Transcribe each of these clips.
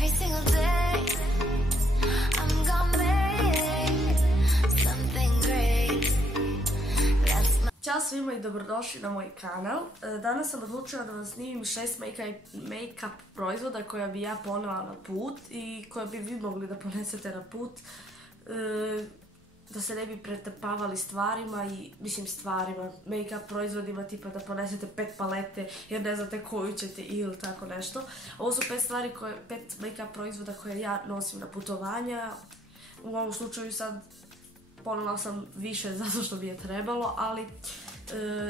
Every single day I'm gonna make something great. That's my... Ćao svima i dobrodošli na moj kanal. Danas sam odlučila da vam snimim 6 make-up proizvoda koja bi ja ponela na put i koje bi vi mogli da ponesete na put da se ne bi pretrpavali stvarima make-up proizvodima, tipa da ponesete 5 palete jer ne znate koju ćete ili tako nešto. Ovo su 5 make-up proizvoda koje ja nosim na putovanja. U ovom slučaju sad ponela sam više zato što bi je trebalo, ali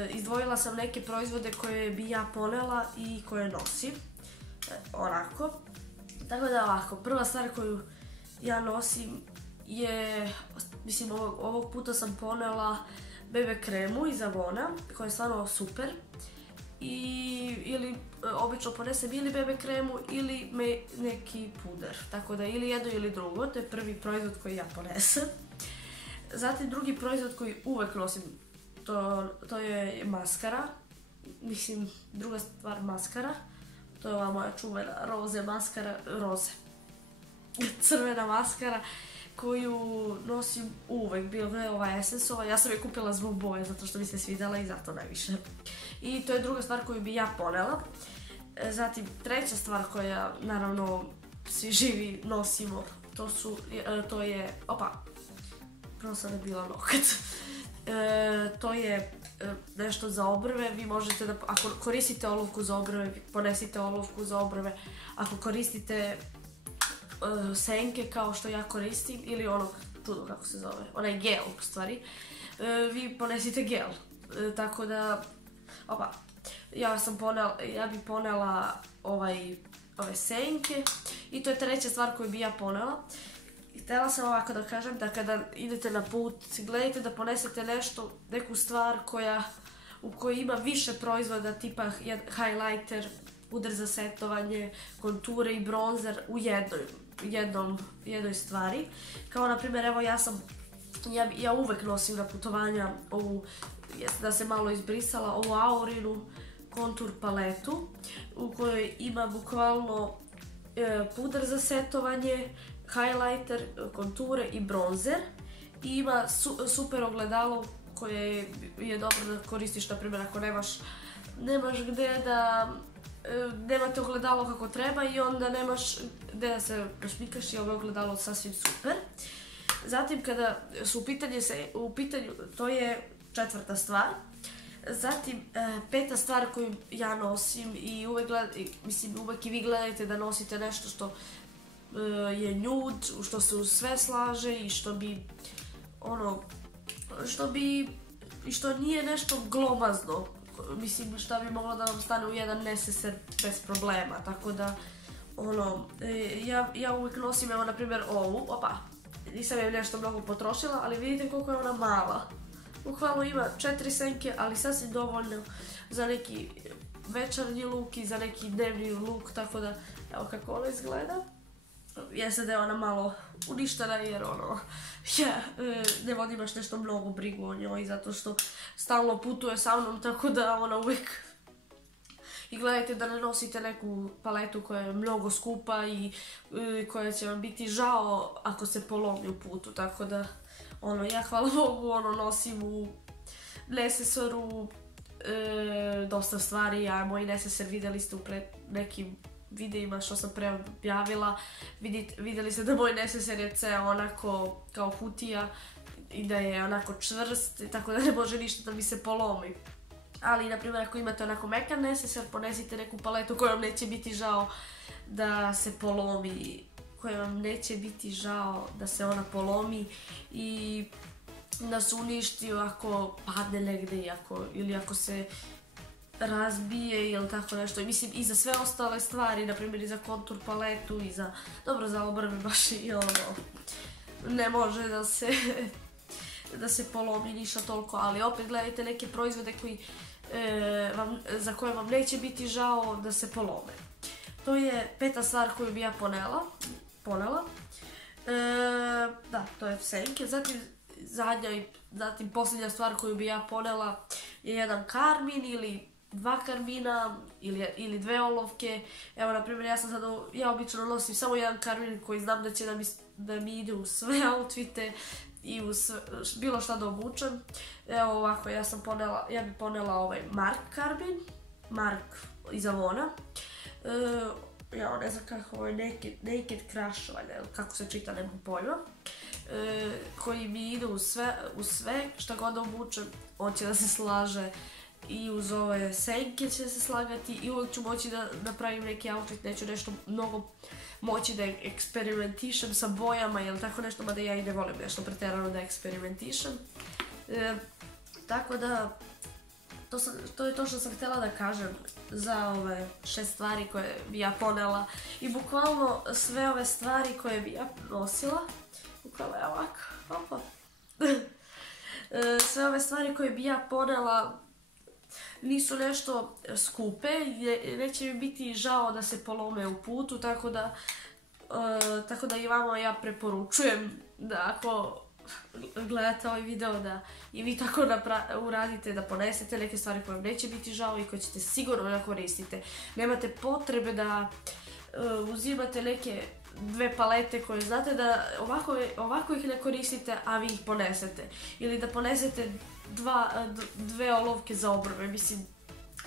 izdvojila sam neke proizvode koje bi ja ponela i koje nosim. Onako. Tako da ovako, prva stvar koju ja nosim je, mislim ovog puta sam ponela BB kremu iz Avona, koja je stvarno super. Ili obično ponesem ili BB kremu ili neki puder. Tako da ili jedno ili drugo, to je prvi proizvod koji ja ponesem. Zatim drugi proizvod koji uvek nosim, to je maskara. Mislim, druga stvar maskara. To je ova moja čuvena crvena maskara koju nosim uvek, bilo je ova Essence-ova. Ja sam je kupila zbog boje, zato što mi se svidjela i zato najviše. I to je druga stvar koju bi ja ponela. Zatim treća stvar koja, naravno, svi živi nosimo, to je, prvo sam je bila nokat. To je nešto za obrve. Vi možete da, ako koristite olovku za obrve, ponesite olovku za obrve. Ako koristite senke kao što ja koristim, ili onog, čudo kako se zove, onaj gel u stvari, vi ponesite gel. Tako da, ja bi ponela ove senke i to je treća stvar koju bi ja ponela. Htjela sam ovako da kažem da kada idete na put, gledajte da ponesete neku stvar u kojoj ima više proizvoda, tipa highlighter, puder za setovanje, konture i bronzer u jednoj stvari. Kao na primjer, evo ja uvek nosim na putovanja ovu, da se malo izbrisala, ovu Aurinu kontur paletu u kojoj ima bukvalno puder za setovanje, highlighter, konture i bronzer. I ima super ogledalo koje je dobro da koristiš, na primjer, ako nemaš gde da nemate ogledalo kako treba i onda nemaš gde da se prošmikaš i ovo ogledalo sasvim super. Zatim kada su u pitanju, to je četvrta stvar. Zatim peta stvar koju ja nosim i uvek i vi gledajte da nosite nešto što je nude, što se uz sve slaže i što nije nešto glomazno. Mislim, šta bi moglo da vam stane u jedan neseser bez problema, tako da ja uvek nosim, evo na primjer ovu, nisam je nešto mnogo potrošila, ali vidite koliko je ona mala. Bukvalno ima 4 senke, ali sasvim dovoljno za neki večernji luk i za neki dnevni luk, tako da evo kako ona izgleda. Jeste da je ona malo uništena jer ne vodim baš nešto mnogo brigu o njoj zato što stalno putuje sa mnom, tako da ona uvijek. I gledajte da ne nosite neku paletu koja je mnogo skupa i koja će vam biti žao ako se polomi u putu, tako da ja hvala Bogu nosim u nesesoru dosta stvari, a moj neseser vidjeli ste u nekim videima što sam pre objavila. Vidjeli ste da moj neseser je ceo onako kao kutija i da je onako čvrst, tako da ne može ništa da mi se polomi. Ali, na primjer, ako imate onako mekan neseser, ponesite neku paletu koja vam neće biti žao da se polomi, ona polomi i da se uništi ako padne negde ili ako se razbije ili tako nešto. Mislim, i za sve ostale stvari, na primjer i za kontur paletu i za obrve baš i ne može da se polomi ništa toliko, ali opet gledajte neke proizvode za koje vam neće biti žao da se polome. To je peta stvar koju bi ja ponela. Da, to je senke. Zatim posljednja stvar koju bi ja ponela je jedan karmin ili 2 karmina ili 2 olovke. Evo, na primjer, ja obično nosim samo jedan karmin koji znam da će da mi ide u sve outfite i u bilo šta da obučem. Evo ovako, ja bi ponela ovaj Mark karmin, Mark iz Avona. Ja ne znam kako ovo je Naked Crush, kako se čita, nemam pojma. Koji mi ide u sve, šta god da obučem, on će da se slaže i uz ove senke će se slagati i uvijek ću moći da napravim neki outfit, neću nešto mnogo moći da eksperimentišem sa bojama ili tako nešto, mada ja i ne volim nešto pretjerano da eksperimentišem. Tako da, to je to što sam htjela da kažem za ove 6 stvari koje bi ja ponela i bukvalno sve ove stvari koje bi ja nosila, bukvalno je ovako, sve ove stvari koje bi ja ponela nisu nešto skupe, neće mi biti žao da se polome u putu, tako da i vama ja preporučujem da ako gledate ovaj video da i vi tako uradite, da ponesete neke stvari koje vam neće biti žao i koje ćete sigurno da koristite. Nemate potrebe da uzimate neke 2 palete koje znate da ovako ih ne koristite, a vi ih ponesete. Ili da ponesete 2 olovke za obrve, mislim,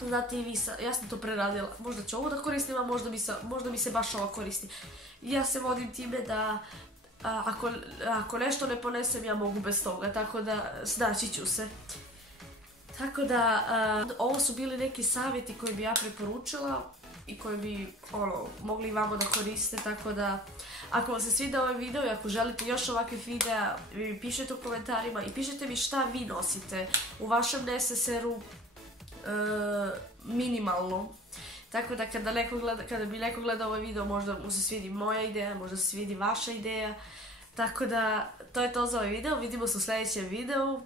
znate i vi, ja sam to preradila, možda ću ovo da koristim, a možda mi se baš ovo koristi. Ja se vodim time da ako nešto ne ponesem, ja mogu bez toga, tako da snaći ću se. Tako da, ovo su bili neki savjeti koji bi ja preporučila i koji bi mogli vama da koriste, tako da ako vam se sviđa ovaj video i ako želite još ovakvih videa, vi mi pišete u komentarima i pišete mi šta vi nosite u vašem neseseru minimalno. Tako da kada bi neko gledao ovaj video, možda mu se svidi moja ideja, možda se svidi vaša ideja. Tako da, to je to za ovaj video, vidimo se u sljedećem videu.